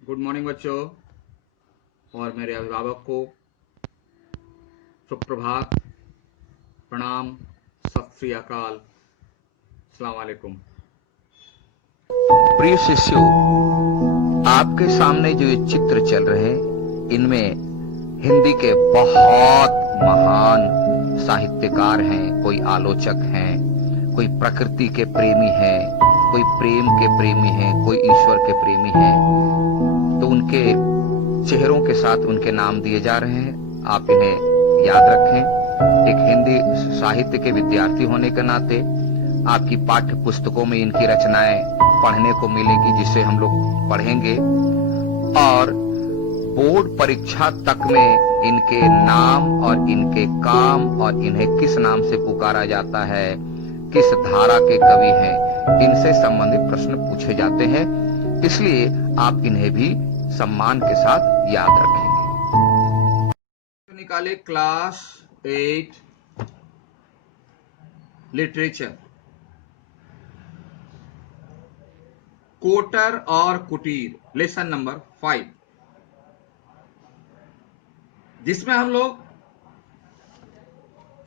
Good morning बच्चों और मेरे अभिभावक को सुप्रभात, प्रणाम, सत श्री अकाल, अस्सलाम वालेकुम। प्रिय शिष्यों, आपके सामने जो ये चित्र चल रहे हैं, इनमें हिंदी के बहुत महान साहित्यकार हैं, कोई आलोचक हैं, कोई प्रकृति के प्रेमी हैं, कोई प्रेम के प्रेमी हैं, कोई ईश्वर के प्रेमी हैं। तो उनके चेहरों के साथ उनके नाम दिए जा रहे हैं। आप इन्हें याद रखें। एक हिंदी साहित्य के विद्यार्थी होने के नाते आपकी पाठ्य पुस्तकों में इनकी रचनाएं पढ़ने को मिलेगी, जिसे हम लोग पढ़ेंगे, और बोर्ड परीक्षा तक में इनके नाम और इनके काम और इन्हें किस नाम से पुकारा जाता है, किस धारा के कवि हैं, इनसे संबंधित प्रश्न पूछे जाते हैं। इसलिए आप इन्हें भी सम्मान के साथ याद रखेंगे। निकाले क्लास 8 लिटरेचर, कोटर और कुटीर, लेसन नंबर 5, जिसमें हम लोग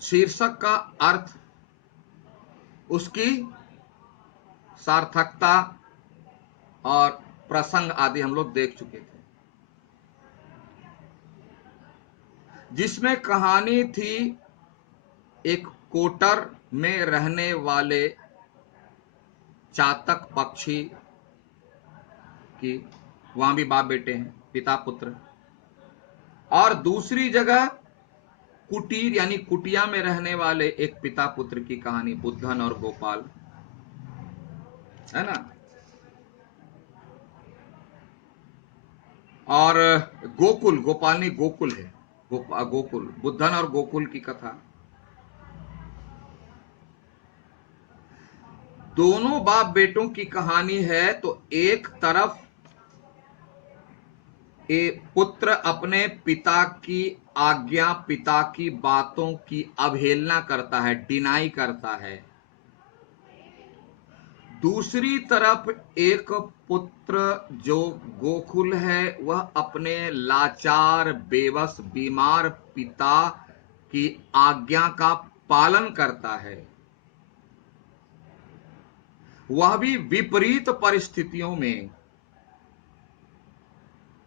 शीर्षक का अर्थ, उसकी सार्थकता और प्रसंग आदि हम लोग देख चुके थे। जिसमें कहानी थी एक कोटर में रहने वाले चातक पक्षी की, वहां भी बाप बेटे हैं, पिता पुत्र, और दूसरी जगह कुटीर यानी कुटिया में रहने वाले एक पिता पुत्र की कहानी, बुद्धन और गोपाल, है ना। और गोकुल, गोपाल नहीं गोकुल है, गोकुल, बुद्धन और गोकुल की कथा। दोनों बाप बेटों की कहानी है। तो एक तरफ पुत्र अपने पिता की आज्ञा, पिता की बातों की अवहेलना करता है, डिनाई करता है। दूसरी तरफ एक पुत्र जो गोकुल है, वह अपने लाचार, बेबस, बीमार पिता की आज्ञा का पालन करता है। वह भी विपरीत परिस्थितियों में।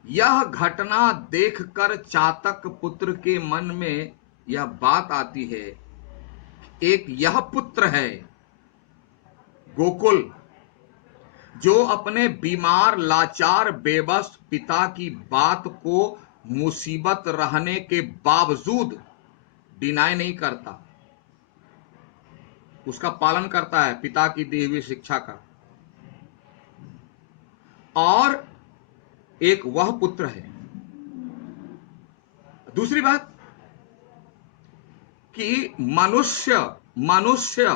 यह घटना देखकर चातक पुत्र के मन में यह बात आती है, एक यह पुत्र है गोकुल, जो अपने बीमार, लाचार, बेबस पिता की बात को मुसीबत रहने के बावजूद डिनाई नहीं करता, उसका पालन करता है, पिता की दी हुई शिक्षा का। और एक वह पुत्र है। दूसरी बात कि मनुष्य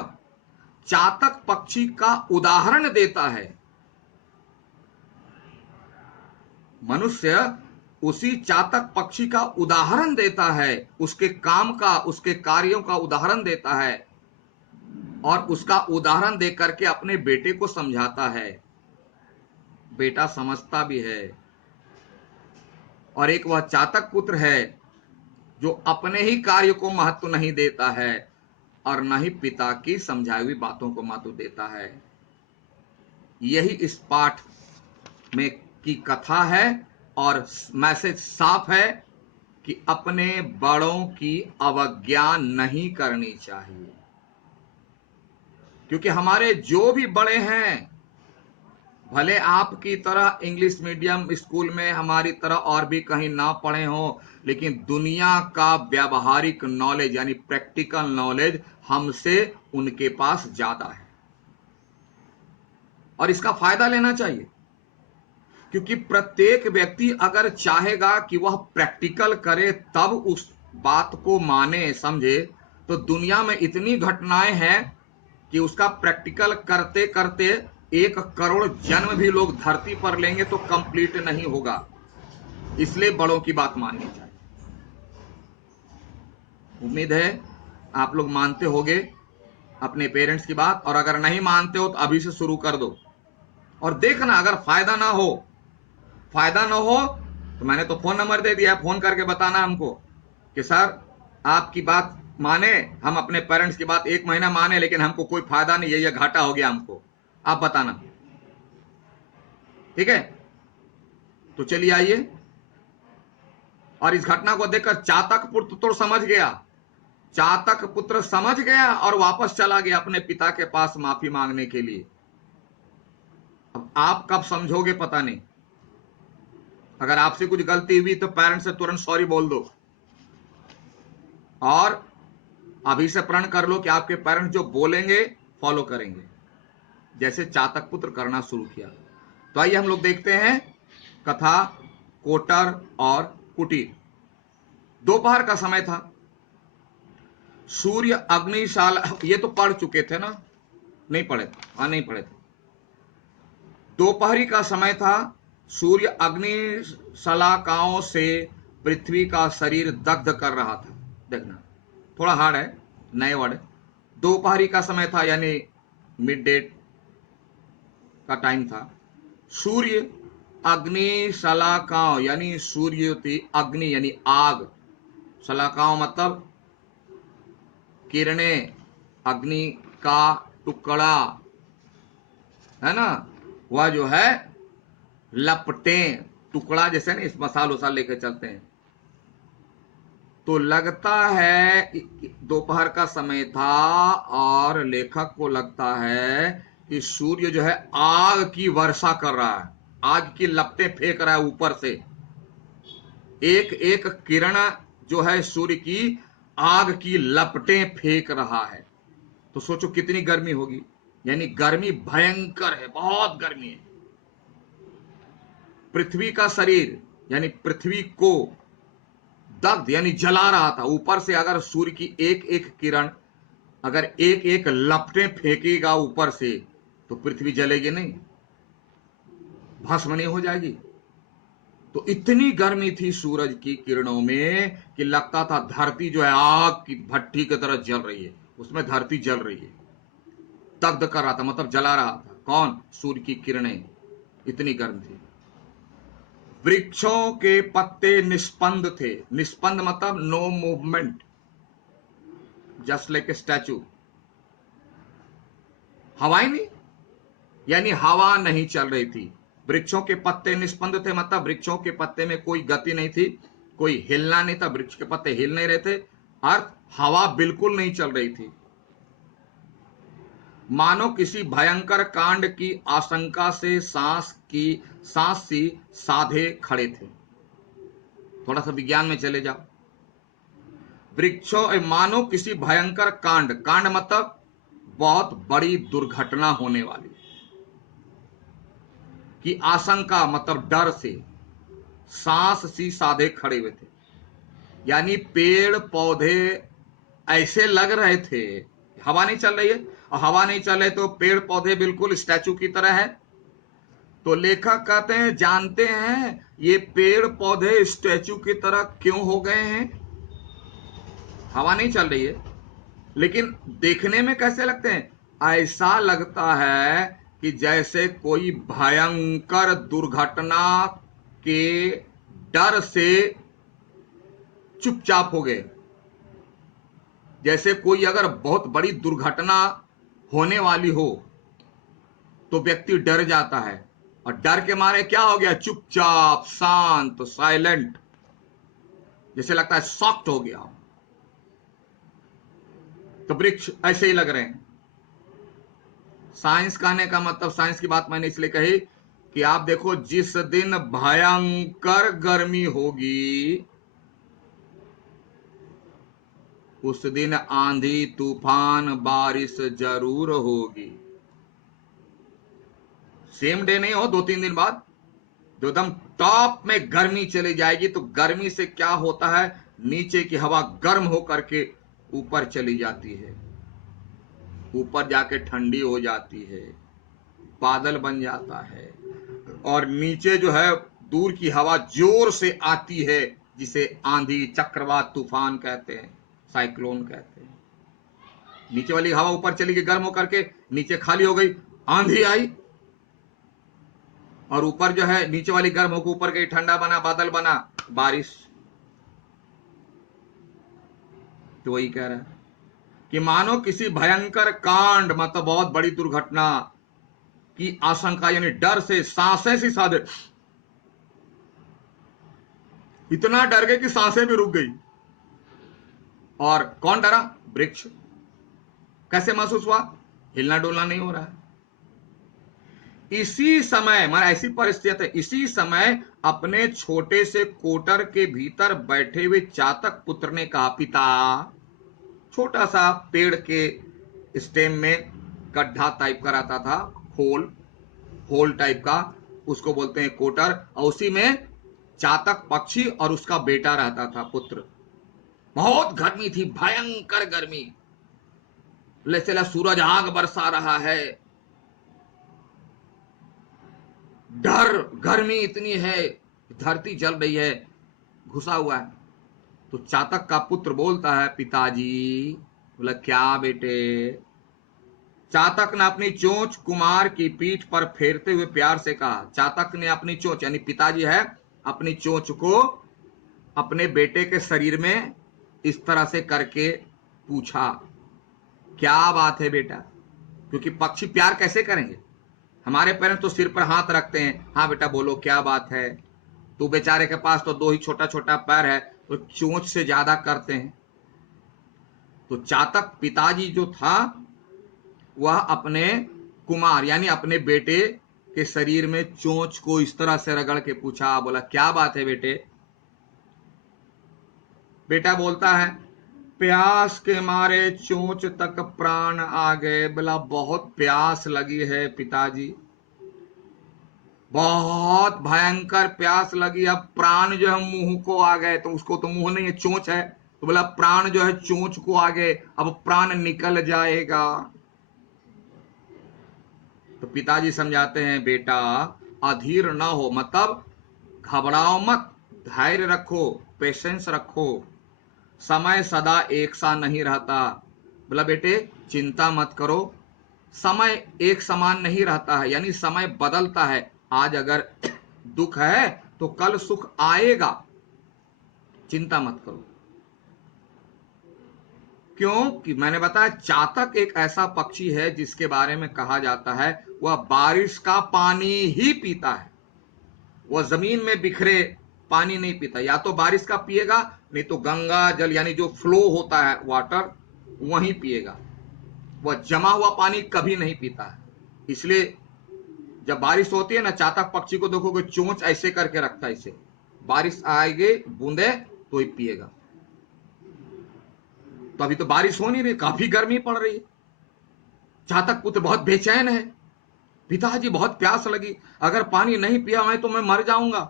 चातक पक्षी का उदाहरण देता है। मनुष्य उसी चातक पक्षी का उदाहरण देता है, उसके काम का, उसके कार्यों का उदाहरण देता है, और उसका उदाहरण दे करके अपने बेटे को समझाता है। बेटा समझता भी है। और एक वह चातक पुत्र है जो अपने ही कार्य को महत्व नहीं देता है और न ही पिता की समझाई हुई बातों को महत्व देता है। यही इस पाठ में की कथा है। और मैसेज साफ है कि अपने बड़ों की अवज्ञा नहीं करनी चाहिए, क्योंकि हमारे जो भी बड़े हैं, भले आपकी तरह इंग्लिश मीडियम स्कूल में हमारी तरह और भी कहीं ना पढ़े हो, लेकिन दुनिया का व्यावहारिक नॉलेज यानी प्रैक्टिकल नॉलेज हमसे उनके पास ज्यादा है। और इसका फायदा लेना चाहिए, क्योंकि प्रत्येक व्यक्ति अगर चाहेगा कि वह प्रैक्टिकल करे तब उस बात को माने, समझे, तो दुनिया में इतनी घटनाएं हैं कि उसका प्रैक्टिकल करते करते 1 करोड़ जन्म भी लोग धरती पर लेंगे तो कंप्लीट नहीं होगा। इसलिए बड़ों की बात माननी चाहिए। उम्मीद है आप लोग मानते होंगे अपने पेरेंट्स की बात, और अगर नहीं मानते हो तो अभी से शुरू कर दो। और देखना, अगर फायदा ना हो फायदा ना हो तो मैंने तो फोन नंबर दे दिया है, फोन करके बताना हमको कि सर आपकी बात माने, हम अपने पेरेंट्स की बात 1 महीना माने, लेकिन हमको कोई फायदा नहीं है, ये घाटा हो गया हमको, आप बताना। ठीक है, तो चलिए आइए। और इस घटना को देखकर चातक पुत्र तो समझ गया, चातक पुत्र समझ गया और वापस चला गया अपने पिता के पास माफी मांगने के लिए। अब आप कब समझोगे पता नहीं। अगर आपसे कुछ गलती हुई तो पेरेंट्स से तुरंत सॉरी बोल दो, और अभी से प्रण कर लो कि आपके पेरेंट्स जो बोलेंगे फॉलो करेंगे, जैसे चातक पुत्र करना शुरू किया। तो आइए हम लोग देखते हैं कथा कोटर और कुटीर। दोपहर का समय था, सूर्य अग्निशाला, ये तो पढ़ चुके थे ना, नहीं पढ़े थे? हाँ, नहीं पढ़े थे। दोपहरी का समय था, सूर्य अग्नि शलाकाओं से पृथ्वी का शरीर दग्ध कर रहा था। देखना थोड़ा हार्ड है, नए वर्ड है। दोपहरी का समय था यानी मिड डे का टाइम था। सूर्य अग्नि शलाकाओं यानी सूर्य थी, अग्नि यानी आग, शलाकाओं मतलब किरणें, अग्नि का टुकड़ा है ना, वह जो है लपटें, टुकड़ा जैसे ना इस मसाल उसाल लेकर चलते हैं। तो लगता है दोपहर का समय था और लेखक को लगता है कि सूर्य जो है आग की वर्षा कर रहा है, आग की लपटें फेंक रहा है ऊपर से। एक एक किरण जो है सूर्य की आग की लपटें फेंक रहा है। तो सोचो कितनी गर्मी होगी, यानी गर्मी भयंकर है, बहुत गर्मी है। पृथ्वी का शरीर यानी पृथ्वी को दग्ध यानी जला रहा था। ऊपर से अगर सूर्य की एक एक किरण अगर एक एक लपटें फेंकेगा ऊपर से, तो पृथ्वी जलेगी नहीं, भस्म नहीं हो जाएगी। तो इतनी गर्मी थी सूरज की किरणों में कि लगता था धरती जो है आग की भट्टी की तरह जल रही है, उसमें धरती जल रही है, दग्ध कर रहा था, मतलब जला रहा था। कौन? सूर्य की किरणें, इतनी गर्म थी। वृक्षों के पत्ते निष्पंद थे, निष्पंद मतलब no movement, just like a statue. हवा ही नहीं, यानी हवा नहीं चल रही थी। वृक्षों के पत्ते निष्पंद थे मतलब वृक्षों के पत्ते में कोई गति नहीं थी, कोई हिलना नहीं था, वृक्ष के पत्ते हिल नहीं रहे थे, अर्थ हवा बिल्कुल नहीं चल रही थी। मानो किसी भयंकर कांड की आशंका से सांस सी साधे खड़े थे। थोड़ा सा विज्ञान में चले जाओ। वृक्षों मानो किसी भयंकर कांड, कांड मतलब बहुत बड़ी दुर्घटना होने वाली की आशंका मतलब डर से सांस सी साधे खड़े हुए थे। यानी पेड़ पौधे ऐसे लग रहे थे, हवा नहीं चल रही है, और हवा नहीं चल रही तो पेड़ पौधे बिल्कुल स्टैचू की तरह है। तो लेखक कहते हैं जानते हैं ये पेड़ पौधे स्टैचू की तरह क्यों हो गए हैं? हवा नहीं चल रही है, लेकिन देखने में कैसे लगते हैं? ऐसा लगता है कि जैसे कोई भयंकर दुर्घटना के डर से चुपचाप हो गए। जैसे कोई अगर बहुत बड़ी दुर्घटना होने वाली हो तो व्यक्ति डर जाता है, और डर के मारे क्या हो गया? चुपचाप, शांत, साइलेंट, जैसे लगता है शॉक्ड हो गया। तो वृक्ष ऐसे ही लग रहे हैं। साइंस कहने का मतलब, साइंस की बात मैंने इसलिए कही कि आप देखो जिस दिन भयंकर गर्मी होगी उस दिन आंधी तूफान बारिश जरूर होगी। सेम डे नहीं हो, 2-3 दिन बाद जो एकदम टॉप में गर्मी चली जाएगी, तो गर्मी से क्या होता है, नीचे की हवा गर्म होकर के ऊपर चली जाती है, ऊपर जाके ठंडी हो जाती है, बादल बन जाता है, और नीचे जो है दूर की हवा जोर से आती है, जिसे आंधी, चक्रवात, तूफान कहते हैं, साइक्लोन कहते हैं। नीचे वाली हवा ऊपर चली गई गर्म होकर के, नीचे खाली हो गई, आंधी आई, और ऊपर जो है नीचे वाली गर्म होकर ऊपर गई, ठंडा बना, बादल बना, बारिश। तो वही कह रहा है कि मानो किसी भयंकर कांड, मतलब बहुत बड़ी दुर्घटना की आशंका, यानी डर से सांसें सी साधे, इतना डर गए कि सांसें भी रुक गई। और कौन डरा? वृक्ष। कैसे महसूस हुआ? हिलना डुलना नहीं हो रहा है। इसी समय, माना ऐसी परिस्थिति है, इसी समय अपने छोटे से कोटर के भीतर बैठे हुए चातक पुत्र ने कहा, पिता। छोटा सा पेड़ के स्टेम में गड्ढा टाइप का रहता था, होल, होल टाइप का, उसको बोलते हैं कोटर, और उसी में चातक पक्षी और उसका बेटा रहता था, पुत्र। बहुत गर्मी थी, भयंकर गर्मी, ले सूरज आग बरसा रहा है, डर, गर्मी इतनी है, धरती जल रही है, घुसा हुआ है। तो चातक का पुत्र बोलता है, पिताजी। बोला, क्या बेटे? चातक ने अपनी चोंच कुमार की पीठ पर फेरते हुए प्यार से कहा। चातक ने अपनी चोंच, यानी पिताजी है, अपनी चोंच को अपने बेटे के शरीर में इस तरह से करके पूछा, क्या बात है बेटा? क्योंकि पक्षी प्यार कैसे करेंगे? हमारे पेरेंट्स तो सिर पर हाथ रखते हैं, हाँ बेटा बोलो क्या बात है। तो बेचारे के पास तो दो ही छोटा छोटा पैर है, तो चोंच से ज्यादा करते हैं। तो चातक पिताजी जो था, वह अपने कुमार यानी अपने बेटे के शरीर में चोंच को इस तरह से रगड़ के पूछा, बोला, क्या बात है बेटे? बेटा बोलता है, प्यास के मारे चोंच तक प्राण आ गए। बोला, बहुत प्यास लगी है पिताजी, बहुत भयंकर प्यास लगी, अब प्राण जो है मुंह को आ गए। तो उसको तो मुंह नहीं है, चोंच है, तो बोला प्राण जो है चोंच को आ गए, अब प्राण निकल जाएगा। तो पिताजी समझाते हैं, बेटा अधीर ना हो, मतलब घबराओ मत, धैर्य रखो, पेशेंस रखो, समय सदा एक सा नहीं रहता। बोला, बेटे चिंता मत करो, समय एक समान नहीं रहता है, यानी समय बदलता है। आज अगर दुख है तो कल सुख आएगा, चिंता मत करो। क्यों? कि मैंने बताया, चातक एक ऐसा पक्षी है जिसके बारे में कहा जाता है वह बारिश का पानी ही पीता है। वह जमीन में बिखरे पानी नहीं पीता, या तो बारिश का पिएगा, नहीं तो गंगा जल यानी जो फ्लो होता है वाटर, वही पिएगा। वह जमा हुआ पानी कभी नहीं पीता है। इसलिए जब बारिश होती है ना, चातक पक्षी को देखोगे चोंच ऐसे करके रखता है, इसे बारिश आएगी बूंदे तो ही पिएगा। तो अभी तो बारिश हो नहीं रही, काफी गर्मी पड़ रही है। चातक पुत्र बहुत बेचैन है, पिताजी बहुत प्यास लगी, अगर पानी नहीं पिया मैं तो मैं मर जाऊंगा।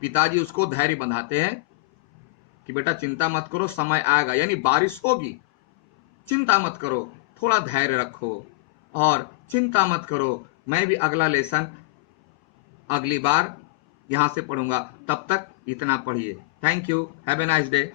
पिताजी उसको धैर्य बंधाते हैं कि बेटा चिंता मत करो, समय आएगा, यानी बारिश होगी, चिंता मत करो, थोड़ा धैर्य रखो और चिंता मत करो। मैं भी अगला लेसन अगली बार यहां से पढ़ूंगा, तब तक इतना पढ़िए। Thank you, have a nice day.